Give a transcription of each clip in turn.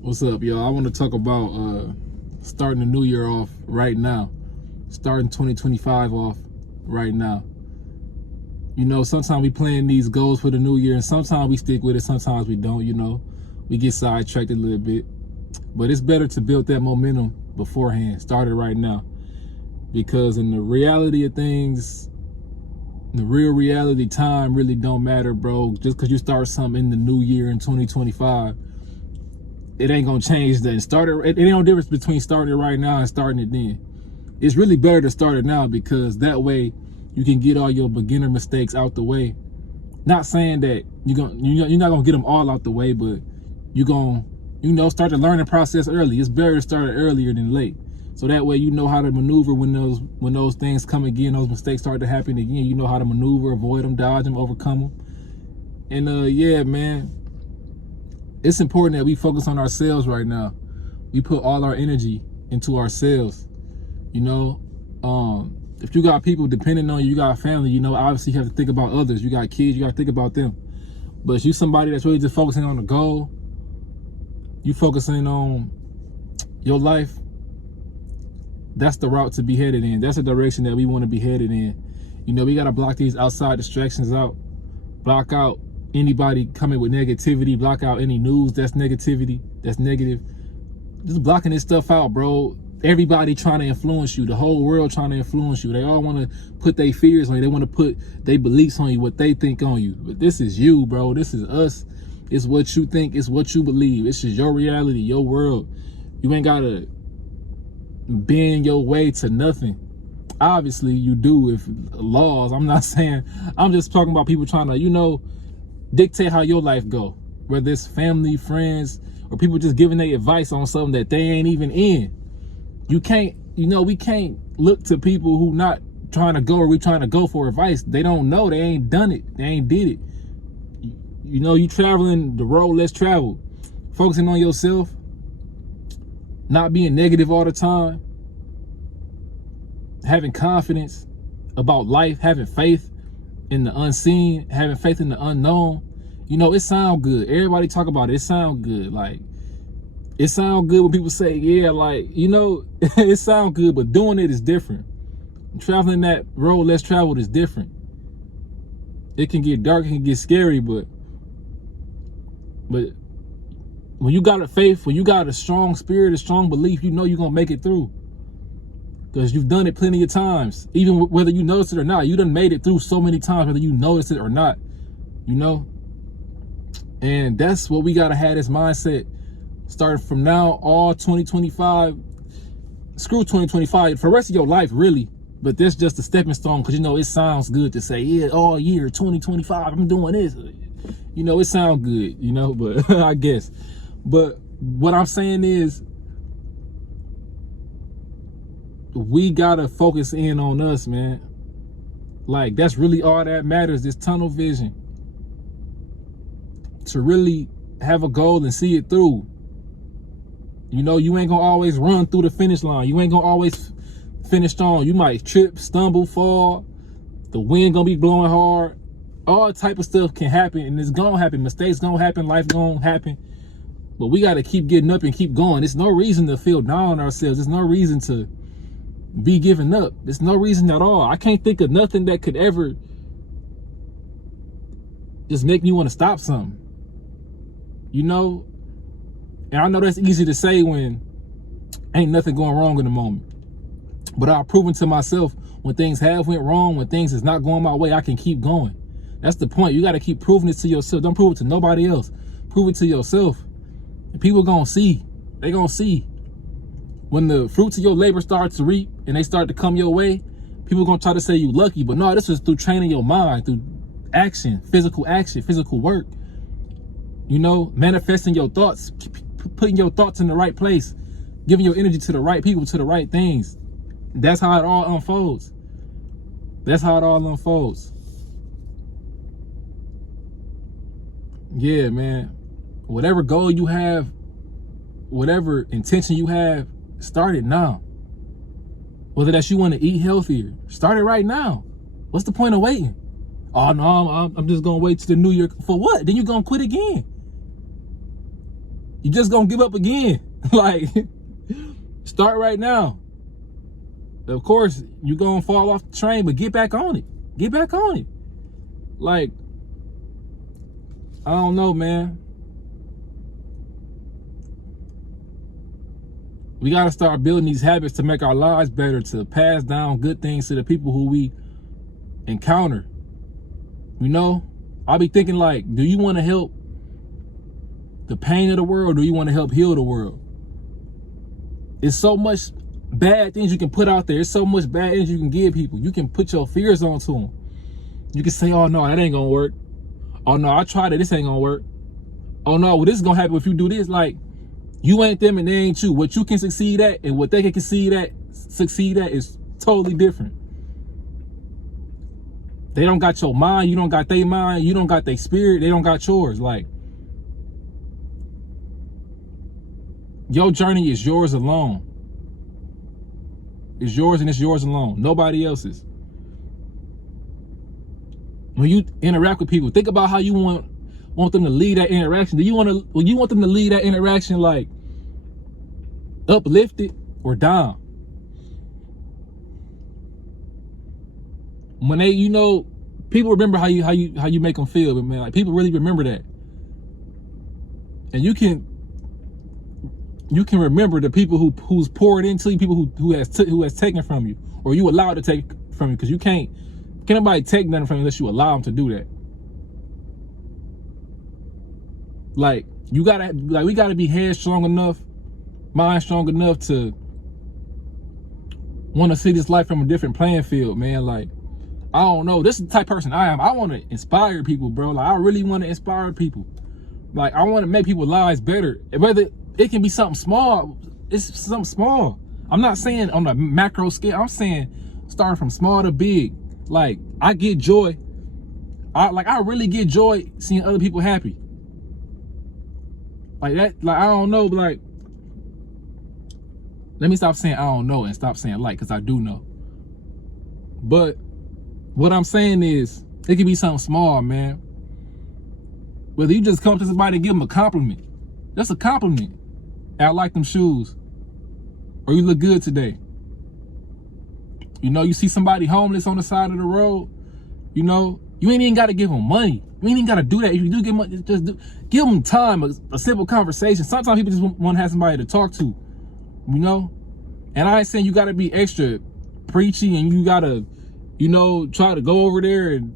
What's up, y'all? I want to talk about starting the new year off right now. Starting 2025 off right now. You know, sometimes we plan these goals for the new year, and sometimes we stick with it, sometimes we don't, you know. We get sidetracked a little bit. But it's better to build that momentum beforehand. Start it right now. Because in the reality of things, the real reality, time really don't matter, bro. Just because you start something in the new year in 2025, it ain't gonna change that. It ain't no difference between starting it right now and starting it then. It's really better to start it now, because that way you can get all your beginner mistakes out the way. Not saying that you're not gonna get them all out the way, but you're gonna, start the learning process early. It's better to start it earlier than late. So that way you know how to maneuver when those things come again, those mistakes start to happen again. You know how to maneuver, avoid them, dodge them, overcome them. And yeah, man, it's important that we focus on ourselves right now. We put all our energy into ourselves. If you got people depending on you, you got a family, obviously you have to think about others. You got kids, you got to think about them. But if you somebody that's really just focusing on the goal, you focusing on your life, that's the route to be headed in. That's the direction that we want to be headed in. We got to block these outside distractions out. Block out anybody coming with negativity. Block out any news that's negativity, that's negative. Just blocking this stuff out, bro. Everybody trying to influence you. The whole world trying to influence you. They all want to put their fears on you. They want to put their beliefs on you, what they think on you. But this is you, bro. This is us. It's what you think. It's what you believe. This is your reality, your world. You ain't got to bend your way to nothing. Obviously, you do if laws. I'm not saying. I'm just talking about people trying to, dictate how your life go. Whether it's family, friends, or people just giving their advice on something that they ain't even in. You can't, we can't look to people who not trying to go or we trying to go for advice. They don't know. They ain't done it. They ain't did it. You traveling the road less traveled. Focusing on yourself. Not being negative all the time. Having confidence about life. Having faith in the unseen. Having faith in the unknown. It sound good. Everybody talk about it. It sound good. Like, it sound good when people say, yeah, like, it sound good, but doing it is different. Traveling that road less traveled is different. It can get dark, it can get scary, but when you got a faith, when you got a strong spirit, a strong belief, you're gonna make it through. Because you've done it plenty of times. Even whether you notice it or not, you done made it through so many times, whether you notice it or not, And that's what we gotta have, this mindset. Starting from now, all 2025, screw 2025, for the rest of your life, really. But that's just a stepping stone, because, it sounds good to say, yeah, all year, 2025, I'm doing this. It sounds good, but I guess. But what I'm saying is, we gotta focus in on us, man. Like, that's really all that matters, this tunnel vision. To really have a goal and see it through. You ain't gonna always run through the finish line. You ain't gonna always finish strong. You might trip, stumble, fall. The wind gonna be blowing hard. All type of stuff can happen, and it's gonna happen. Mistakes gonna happen. Life gonna happen. But we gotta keep getting up and keep going. There's no reason to feel down on ourselves. There's no reason to be giving up. There's no reason at all. I can't think of nothing that could ever just make me want to stop something. And I know that's easy to say when ain't nothing going wrong in the moment. But I've proven to myself, when things have went wrong, when things is not going my way, I can keep going. That's the point. You got to keep proving it to yourself. Don't prove it to nobody else. Prove it to yourself. And people gonna see. They gonna see. When the fruits of your labor start to reap and they start to come your way, people gonna try to say you lucky. But no, this is through training your mind, through action, physical work. Manifesting your thoughts, putting your thoughts in the right place, giving your energy to the right people, to the right things. That's how it all unfolds. That's how it all unfolds. Yeah, man. Whatever goal you have, whatever intention you have, start it now. Whether that's you want to eat healthier, start it right now. What's the point of waiting? Oh no, I'm just gonna wait till the new year. For what? Then you're gonna quit again. you just gonna give up again. Like, start right now. Of course, you're gonna fall off the train, but get back on it. Get back on it. Like, I don't know, man. We gotta start building these habits to make our lives better, to pass down good things to the people who we encounter. You know, I'll be thinking like, do you want to help the pain of the world, or do you want to help heal the world? It's so much bad things you can put out there. It's so much bad things you can give people. You can put your fears onto them. You can say, oh no, that ain't gonna work. Oh no, I tried it, this ain't gonna work. Oh no, well, this is gonna happen if you do this. Like, you ain't them and they ain't you. What you can succeed at and what they can succeed at is totally different. They don't got your mind, you don't got their mind, you don't got their spirit, they don't got yours. Like, your journey is yours alone. It's yours and it's yours alone. Nobody else's. When you interact with people, think about how you want them to lead that interaction. Do you want them to lead that interaction like uplifted or down? When they, you know, people remember how you make them feel, but man, like, people really remember that. And you can remember the people who's poured into you, people who has taken from you, or you allowed to take from you, because you can't nobody take nothing from you unless you allow them to do that. Like, we gotta be head strong enough, mind strong enough to want to see this life from a different playing field, man. Like, I don't know, this is the type of person I am. I want to inspire people, bro. Like, I really want to inspire people. Like, I want to make people's lives better. Whether it can be something small, it's something small. I'm not saying on a macro scale. I'm saying starting from small to big. Like, I get joy. I really get joy seeing other people happy. Like that, like, I don't know, but like, let me stop saying I don't know and stop saying like, because I do know. But what I'm saying is, it can be something small, man. Whether you just come to somebody and give them a compliment. That's a compliment. I like them shoes. Or you look good today. You know, you see somebody homeless on the side of the road, you know, you ain't even got to give them money. You ain't even got to do that. If you do give money, just give them time, a simple conversation. Sometimes people just want to have somebody to talk to, you know? And I ain't saying you got to be extra preachy and you got to, you know, try to go over there and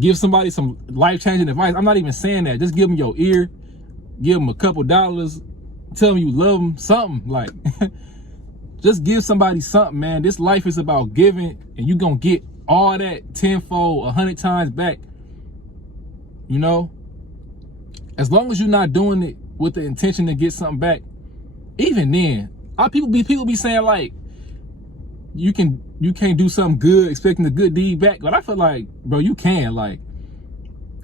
give somebody some life-changing advice. I'm not even saying that. Just give them your ear, give them a couple dollars, tell them you love them, something. Like, just give somebody something, man. This life is about giving, and you gonna get all that tenfold, 100 times back. You know, as long as you're not doing it with the intention to get something back, even then, people be saying like, you can't do something good expecting a good deed back. But I feel like, bro, you can. Like,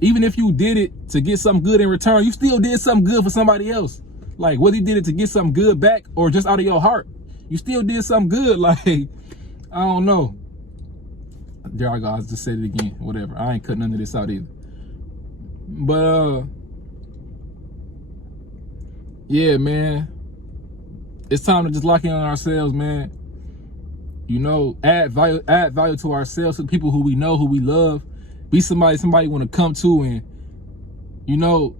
even if you did it to get something good in return, you still did something good for somebody else. Like, whether you did it to get something good back or just out of your heart, you still did something good. Like, I don't know. There I go. I just said it again. Whatever. I ain't cutting none of this out either. But yeah, man. It's time to just lock in on ourselves, man. You know, add value to ourselves, to the people who we know, who we love. Be somebody want to come to, and, you know,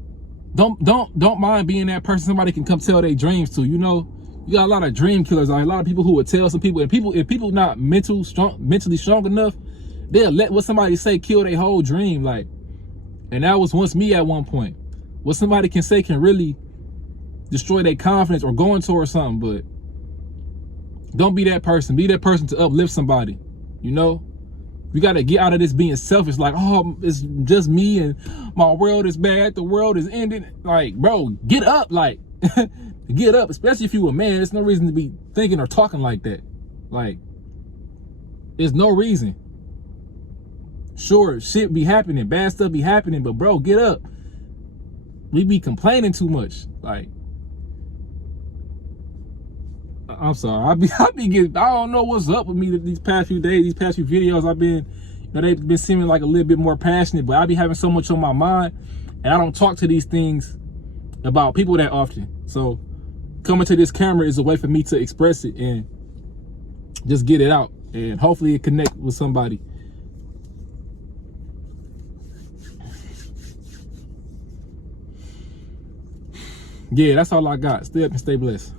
don't mind being that person somebody can come tell their dreams to. You know, you got a lot of dream killers out here. A lot of people who would tell some people, and if people not mentally strong enough, they'll let what somebody say kill their whole dream. Like, and that was once me at one point. What somebody can say can really destroy their confidence or going towards something. But don't be that person. Be that person to uplift somebody. You know, we got to get out of this being selfish. Like, oh, it's just me and my world is bad. The world is ending. Like, bro, get up. Like, get up. Especially if you a man. There's no reason to be thinking or talking like that. Like, there's no reason. Sure, shit be happening. Bad stuff be happening. But, bro, get up. We be complaining too much. Like, I'm sorry. I be getting, I don't know what's up with me these past few days, these past few videos. I've been, you know, they've been seeming like a little bit more passionate, but I be having so much on my mind, and I don't talk to these things about people that often. So coming to this camera is a way for me to express it and just get it out, and hopefully it connect with somebody. Yeah, that's all I got. Stay up and stay blessed.